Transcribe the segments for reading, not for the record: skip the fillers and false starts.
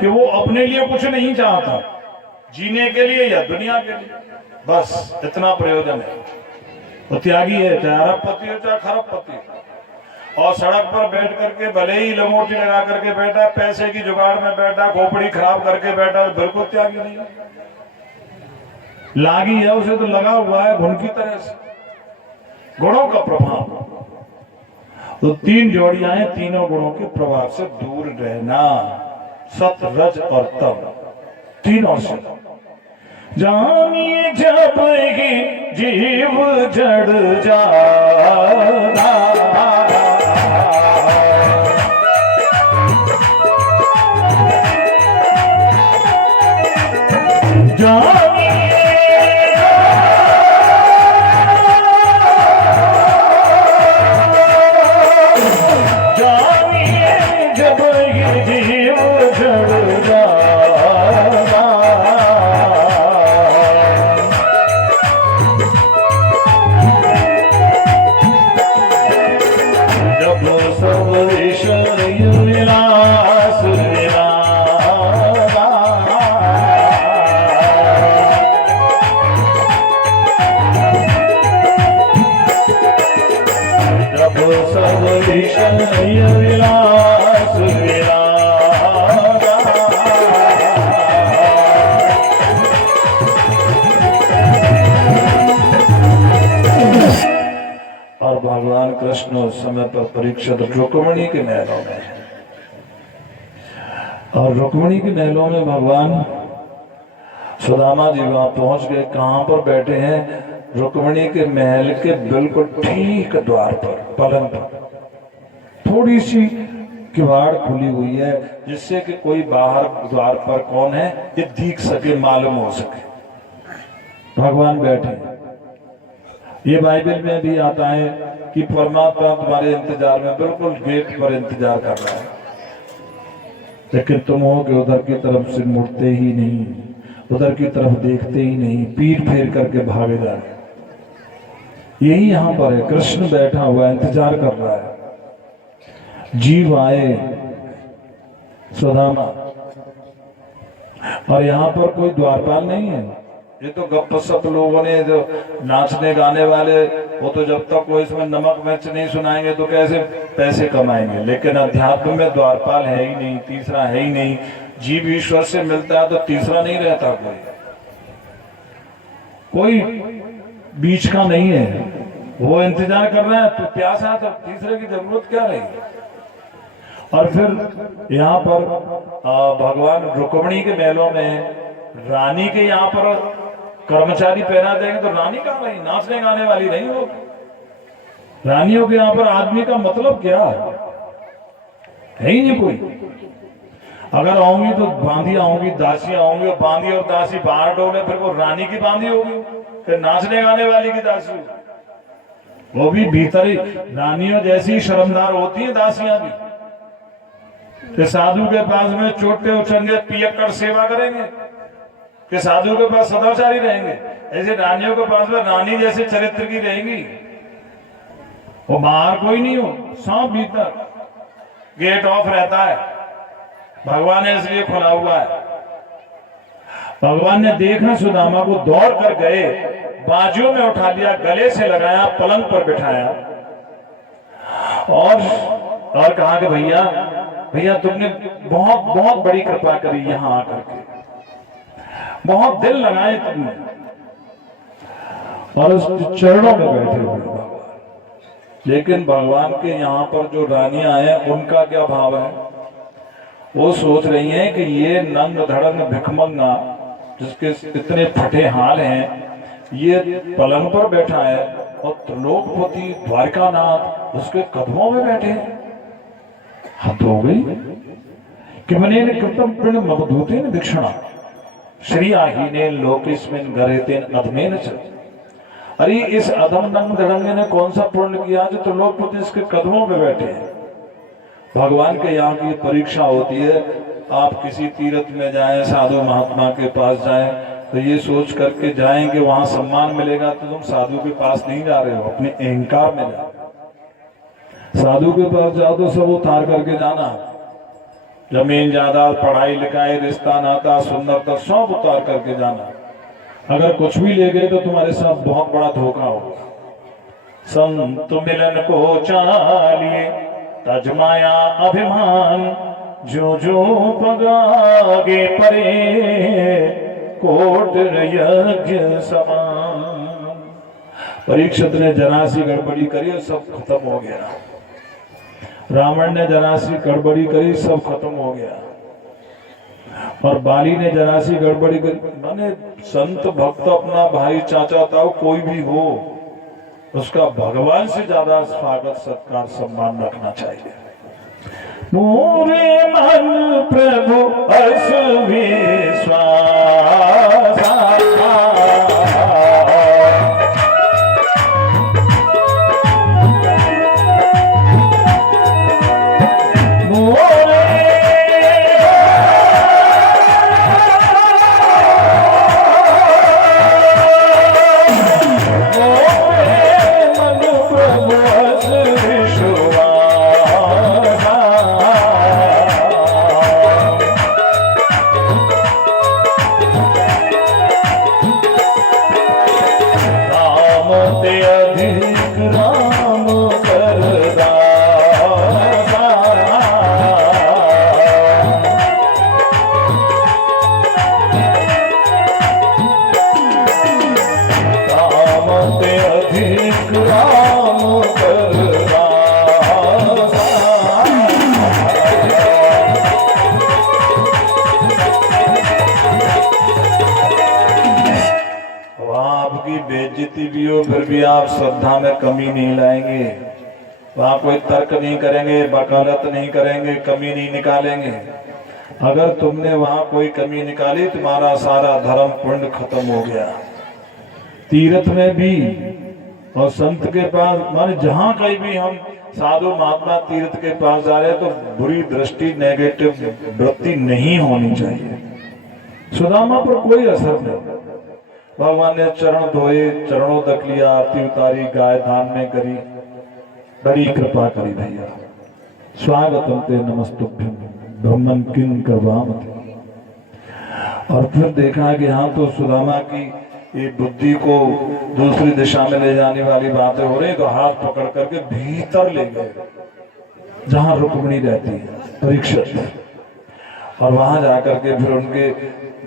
कि वो अपने लिए कुछ नहीं चाहता, जीने के लिए या दुनिया के लिए, बस इतना प्रयोजन है। वो त्यागी है, चाहे अरबपति हो चाहे खरबपति हो। और सड़क पर बैठ करके भले ही लंगोटी लगा करके बैठा, पैसे की जुगाड़ में बैठा, खोपड़ी खराब करके बैठा, बिल्कुल त्यागी नहीं है। लागी है, उसे तो लगा हुआ है घुन की तरह से, गुणों का प्रभाव। तो तीन जोड़ियां हैं, तीनों गुणों के प्रभाव से दूर रहना, सत रज और तम, तीनों से। जानिए जब ही जीव जड़ जाना, और भगवान कृष्ण उस समय पर परीक्षित रुक्मिणी के महलों में है। और रुक्मिणी के महलों में भगवान सुदामा जी वहां पहुंच गए। कहां पर बैठे हैं? रुक्मिणी के महल के बिल्कुल ठीक द्वार पर, पलंग पर। थोड़ी सी किवाड़ खुली हुई है जिससे कि कोई बाहर द्वार पर कौन है ये दिख सके, मालूम हो सके। भगवान बैठे। ये बाइबल में भी आता है कि परमात्मा तुम्हारे इंतजार में बिल्कुल गेट पर इंतजार कर रहा है, लेकिन तुम हो कि उधर की तरफ से मुड़ते ही नहीं, उधर की तरफ देखते ही नहीं, पीठ फेर करके भागे जा रहे। यही यहां पर है, कृष्ण बैठा हुआ इंतजार कर रहा है। जीव आए सुदामा, और यहाँ पर कोई द्वारपाल नहीं है। ये तो गप्प लोगों ने जो नाचने गाने वाले, वो तो जब तक वो इसमें नमक मिर्च नहीं सुनाएंगे तो कैसे पैसे कमाएंगे। लेकिन अध्यात्म में द्वारपाल है ही नहीं, तीसरा है ही नहीं। जीव ईश्वर से मिलता है तो तीसरा नहीं रहता, कोई बीच का नहीं है। वो इंतजार कर रहा है तो प्यासा, तो तीसरे की जरूरत क्या रहेगी। और फिर यहाँ पर भगवान रुक्मिणी के महलों में रानी के यहाँ पर कर्मचारी पहना देंगे तो रानी कहाँ रही? नाचने गाने वाली नहीं हो। रानियों के यहाँ पर आदमी का मतलब क्या है ही नहीं कोई। अगर आऊंगी तो बांधी आऊंगी, दासी आऊंगी, और बांधी और दासी बाहर डोले, फिर वो रानी की बांधी होगी, फिर नाचने गाने वाली की दासी, वो भी भीतर ही रानियों जैसी शर्मदार होती है दासियां भी। कि साधु के पास में चोटे उछंगे पियक्कड़ सेवा करेंगे, कि साधु के पास सदाचारी रहेंगे, ऐसे रानियों के पास में रानी जैसे चरित्र की रहेंगी। वो बाहर कोई नहीं हो, सब भीतर, गेट ऑफ रहता है। भगवान ने इसलिए खुला हुआ है। भगवान ने देखा सुदामा को, दौड़ कर गए, बाजुओं में उठा लिया, गले से लगाया, पलंग पर बिठाया और कहा कि भैया भैया तुमने बहुत बहुत बड़ी कृपा करी, यहां आकर के बहुत दिल लगाए तुमने। और उस चरणों में बैठे हुए भगवान। लेकिन भगवान के यहाँ पर जो रानियां हैं उनका क्या भाव है? वो सोच रही हैं कि ये नंग धड़ंग भिखमंगा जिसके इतने फटे हाल हैं, ये पलंग पर बैठा है और त्रिलोकपति द्वारकानाथ उसके कदमों में बैठे हैं। हद हो गई कि मैंने कृतम पुण्य मवधूतेन दीक्षणा श्री आहीने लोकेस्मिन गरेतेन अधमेन च। अरे इस अधम नंग धड़ंगे ने कौन सा पुण्य किया जो त्रिलोकपति इसके कदमों में बैठे हैं। भगवान के यहाँ की परीक्षा होती है। आप किसी तीर्थ में जाएं, साधु महात्मा के पास जाएं, तो ये सोच करके जाएं कि वहां सम्मान मिलेगा, तो तुम साधु के पास नहीं जा रहे हो, अपने अहंकार में जा। साधु के पास जाओ तो सब उतार करके जाना, जमीन जायदाद, पढ़ाई लिखाई, रिश्ता नाता, सुंदरता सब उतार करके जाना। अगर कुछ भी ले गए तो तुम्हारे साथ बहुत बड़ा धोखा होगा। संत मिलन को चालिए तजमाया अभिमान, जो जो पगागे परे कोट यज्ञ समान। परीक्षित ने जरा सी गड़बड़ी करी और सब खत्म हो गया। रावण ने जरा सी गड़बड़ी करी, सब खत्म हो गया। और बाली ने जरा सी गड़बड़ी करी। माने संत भक्त अपना भाई चाचा ताऊ कोई भी हो, उसका भगवान से ज्यादा स्वागत सत्कार सम्मान रखना चाहिए। मोरे मन प्रभु अस विश्वास, फिर भी आप श्रद्धा में कमी नहीं लाएंगे। वहां कोई तर्क नहीं करेंगे, वकालत नहीं करेंगे, कमी नहीं निकालेंगे। अगर तुमने वहां कोई कमी निकाली, तुम्हारा सारा धर्म पुण्य खत्म हो गया। तीर्थ में भी और संत के पास, माने जहां कहीं भी हम साधु महात्मा तीर्थ के पास जा रहे हैं तो बुरी दृष्टि, नेगेटिव वृत्ति नहीं होनी चाहिए। सुदामा पर कोई असर नहीं। भगवान ने चरण धोए, चरणों तक लिया, आरती उतारी, गाय धाम में करी, बड़ी कृपा करी भैया। स्वागतम ते नमस्तुभ्यं ब्रह्मन किं करवामते। और फिर देखा कि हाँ तो सुदामा की ये बुद्धि को दूसरी दिशा में ले जाने वाली बातें हो रही, तो हाथ पकड़ करके भीतर ले गए जहां रुक्मिणी रहती है, परीक्षित। और वहां जाकर के फिर उनके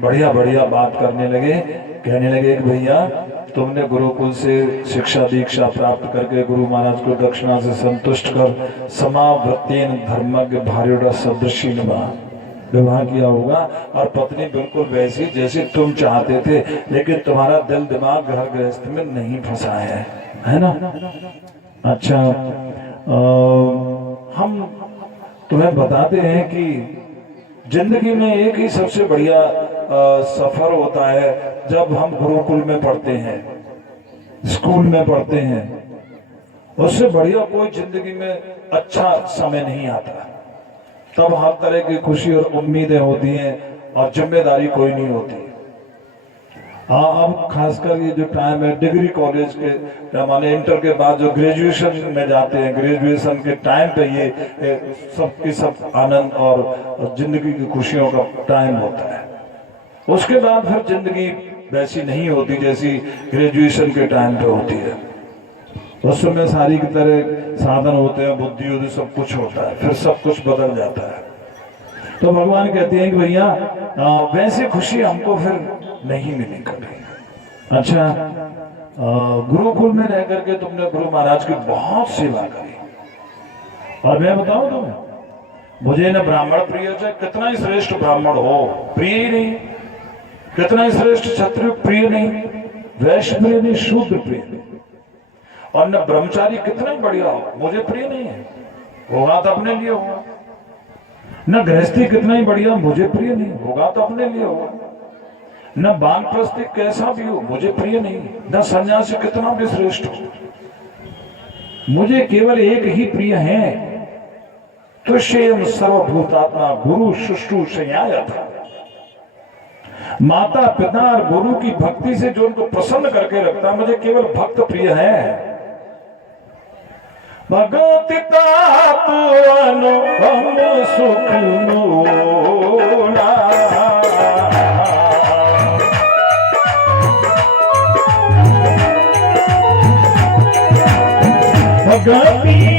बढ़िया बढ़िया बात करने लगे, कहने लगे कि भैया तुमने गुरुकुल से शिक्षा दीक्षा प्राप्त करके गुरु महाराज को दक्षिणा से संतुष्ट कर समावृत्तेन धर्मज्ञ भार्योड़ा सदृशी विवाह किया होगा, और पत्नी बिल्कुल वैसी जैसी तुम चाहते थे, लेकिन तुम्हारा दिल दिमाग घर गृहस्थ में नहीं फंसा है ना। अच्छा, हम तुम्हें बताते हैं कि जिंदगी में एक ही सबसे बढ़िया सफर होता है जब हम गुरुकुल में पढ़ते हैं, स्कूल में पढ़ते हैं। उससे बढ़िया कोई जिंदगी में अच्छा समय नहीं आता। तब हर तरह की खुशी और उम्मीदें होती हैं और जिम्मेदारी कोई नहीं होती। अब खासकर ये जो टाइम है डिग्री कॉलेज के माने इंटर के बाद जो ग्रेजुएशन में जाते हैं, ग्रेजुएशन के टाइम पे ये सबकी सब आनंद और जिंदगी की खुशियों का टाइम होता है। उसके बाद फिर जिंदगी वैसी नहीं होती जैसी ग्रेजुएशन के टाइम पे होती है। उस समय सारी की तरह साधन होते हैं, बुद्धि होती, सब कुछ होता है, फिर सब कुछ बदल जाता है। तो भगवान कहते हैं कि भैया वैसी खुशी हमको फिर नहीं मिली कभी। अच्छा, गुरुकुल में रह करके तुमने गुरु महाराज की बहुत सेवा करी, और मैं बताऊं तुम्हें, मुझे न ब्राह्मण प्रिय, चाहे कितना ही श्रेष्ठ ब्राह्मण हो प्रिय ही नहीं, कितना ही श्रेष्ठ क्षत्रिय प्रिय नहीं, वैश्य प्रिय नहीं, शूद्र प्रिय नहीं, और न ब्रह्मचारी कितना ही बढ़िया हो मुझे प्रिय नहीं है। होगा तो अपने लिए होगा। न गृहस्थी कितना ही बढ़िया मुझे प्रिय नहीं, होगा तो अपने लिए होगा। न वानप्रस्थी कैसा भी हो मुझे प्रिय नहीं, न सन्यासी कितना भी श्रेष्ठ हो। मुझे केवल एक ही प्रिय है, तुष्येम सर्वभूतात्मा गुरु शुश्रूषयाय था। माता पिता और गुरु की भक्ति से जो उनको प्रसन्न करके रखता, मुझे केवल भक्त प्रिय है। भगवती तातु अनुपम सुख मूला भगवती